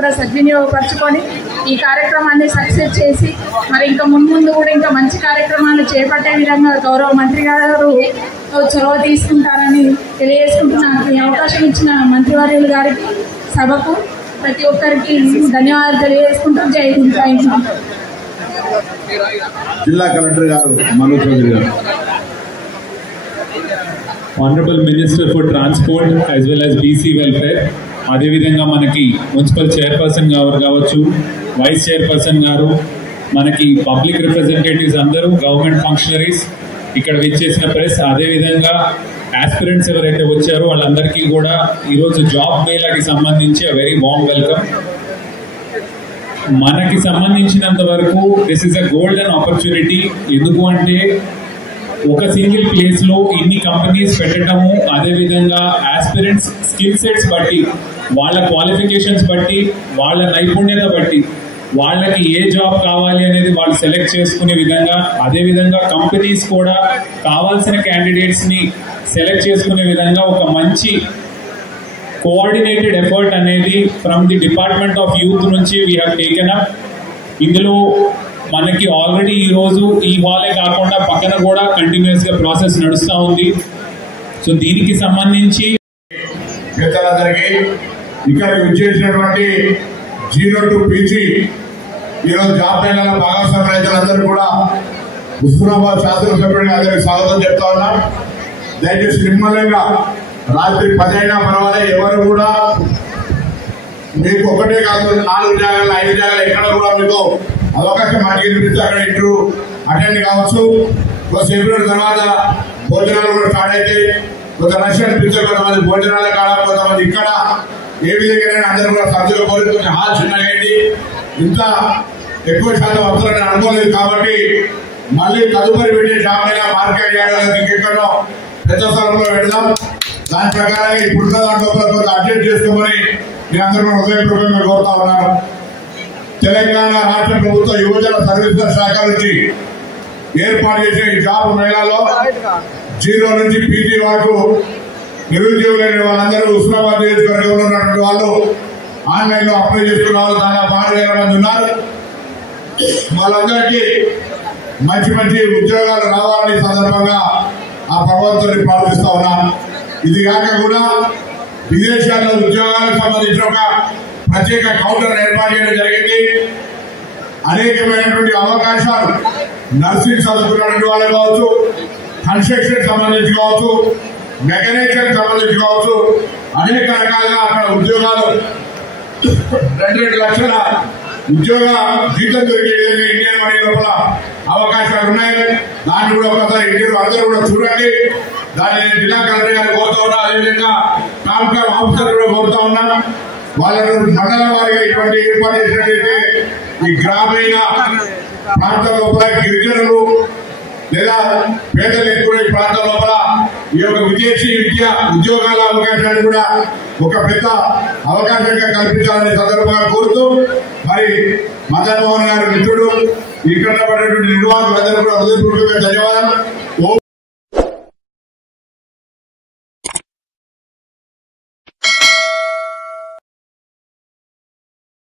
కూడా సద్వినియోగపరచుకొని ఈ కార్యక్రమాన్ని సక్సెస్ చేసి మరి ఇంకా ముందు కూడా ఇంకా మంచి కార్యక్రమాలు చేపట్టే విధంగా గౌరవ మంత్రి గారు చొరవ తీసుకుంటారని తెలియజేసుకుంటున్నాను. ఈ అవకాశం ఇచ్చిన మంత్రివర్యులు గారికి సభకు ప్రతి ఒక్కరికి ధన్యవాదాలు తెలియజేసుకుంటూ జై హింద్. Thank you. జిల్లా కలెక్టర్ గారు మను చౌదరి గారు. Honorable Minister for Transport as well as BC Welfare, అదేవిధంగా మనకి మున్సిపల్ చైర్పర్సన్ గారు కావచ్చు, వైస్ చైర్పర్సన్ గారు, మనకి పబ్లిక్ రిప్రజెంటేటివ్స్ అందరూ, గవర్నమెంట్ ఫంక్షనరీస్, ఇక్కడ విచ్చేసిన ప్రెస్, అదేవిధంగా ఆస్పిరెంట్స్ ఎవరైతే వచ్చారో వాళ్ళందరికీ కూడా ఈరోజు జాబ్ మేళాకి సంబంధించి వెరీ వార్మ్ వెల్కమ్. మనకి సంబంధించినంత వరకు this is a golden opportunity. ఎందుకు అంటే ఒక సింగిల్ ప్లేస్ లో ఇన్ని కంపెనీస్ పెట్టడము, అదేవిధంగా ఆస్పిరెంట్స్ స్కిల్ సెట్స్ బట్టి, వాళ్ళ క్వాలిఫికేషన్స్ బట్టి, వాళ్ళ నైపుణ్యత బట్టి వాళ్ళకి ఏ జాబ్ కావాలి అనేది వాళ్ళు సెలెక్ట్ చేసుకునే విధంగా, అదేవిధంగా కంపెనీస్ కూడా కావాల్సిన క్యాండిడేట్స్ ని సెలెక్ట్ చేసుకునే విధంగా ఒక మంచి కోఆర్డినేటెడ్ ఎఫర్ట్ అనేది from the department of youth నుంచి వీ హ్యావ్ టేకెన్ అప్. ఇందులో మనకి ఆల్రెడీ ఈ రోజు ఈ హాలే కాకుండా పక్కన కూడా కంటిన్యూస్ గా ప్రాసెస్ నడుస్తూ ఉంది. సో దీనికి సంబంధించి ఇక్కడ విచ్చేసినటువంటి 0 to PG ఈరోజు జాబ్ మేళాల భాగస్వామ్య రైతులందరూ కూడా హుస్నాబాద్ శాసనసభ్యుడిగా అందరికి స్వాగతం చెప్తా ఉన్నాం. దయచేసి నిమ్మలంగా రాత్రి 10 అయినా పర్వాలేదు, ఎవరు కూడా మీకు ఒకటే కాదు 4 జాగాలు 5 జాగాలు ఎక్కడ కూడా మీకు అవకాశం అడిగితే అక్కడ ఇంటర్వ్యూ అటెండ్ కావచ్చు. ఫిబ్రవరి తర్వాత భోజనాలు కూడా స్టార్ట్ అయితే కొంత రష్ అనిపించే, కొంతమంది భోజనాల కాడ, కొంతమంది ఇక్కడ ఏ విధంగా అందరూ కూడా సర్దుగా కోరి కొంచెం హాల్ చిన్నగైంది. ఇంత ఎక్కువ శాతం అవసరాన్ని అనుకోలేదు కాబట్టి మళ్ళీ తదుపరి పెట్టే షాప్గా మార్కెట్ చేయడానికి ఇంకెక్కడో పెద్ద స్థలంలో పెడదాం. దాని ప్రకారంగా ఇప్పుడున్న దాంట్లో కొంత అడ్జస్ట్ చేసుకోమని మీ అందరూ హృదయపూర్వకంగా కోరుతా ఉన్నారు. తెలంగాణ రాష్ట్ర ప్రభుత్వ యువజన సర్వీసుల శాఖ నుంచి ఏర్పాటు చేసే ఈ జాబ్ మేళాలో 0 నుంచి PG వరకు నిరుద్యోగులైన వాళ్ళందరూ హుస్నాబాద్ నియోజకవర్గంలో ఉన్నటువంటి వాళ్ళు ఆన్లైన్ లో అప్లై చేసుకున్న వాళ్ళు దాదాపు 6,000 మంది ఉన్నారు. వాళ్ళందరికీ మంచి మంచి ఉద్యోగాలు రావాలని సందర్భంగా ఆ భగవంతుని ప్రార్థిస్తా ఉన్నాను. ఇది కాక కూడా విదేశాల్లో ఉద్యోగాలకు సంబంధించిన ఒక ప్రత్యేక కౌంటర్ ఏర్పాటు చేయడం జరిగింది. అనేకమైనటువంటి అవకాశాలు నర్సింగ్ చదువుకున్నటువంటి వాళ్ళు కావచ్చు, కన్స్ట్రక్షన్ సంబంధించి కావచ్చు, మెకానికల్ సంబంధించి కావచ్చు, అనేక రకాలుగా అక్కడ ఉద్యోగాలు 2 లక్షల ఉద్యోగ జీతం దొరికే విధంగా ఇండియన్ మనీ లోపల అవకాశాలు ఉన్నాయి. దాన్ని కూడా ఒకసారి ఇండియన్ అందరూ కూడా చూడండి. దాన్ని జిల్లా కలెక్టర్ గారు కోరుతా ఉన్నా, అదేవిధంగా కాంప్లెక్స్ ఆఫీసర్ కూడా కోరుతా ఉన్నా. వాళ్ళను మండల వారిగా ఇటువంటి ఏర్పాటు చేసినట్లయితే ఈ గ్రామీణ ప్రాంతం లోపల గిరిజనులు లేదా పేదలు ఎక్కువ ఈ ప్రాంతం లోపల ఈ యొక్క విదేశీ విద్య ఉద్యోగాల అవకాశాన్ని కూడా ఒక పెద్ద అవకాశంగా కల్పించాలని సందర్భంగా కోరుతూ, మరి మదన్ మోహన్ గారి మిత్రుడు ఇక్కడ పడినటువంటి నిర్వాహకులందరూ కూడా హృదయపూర్వకంగా ధన్యవాదాలు.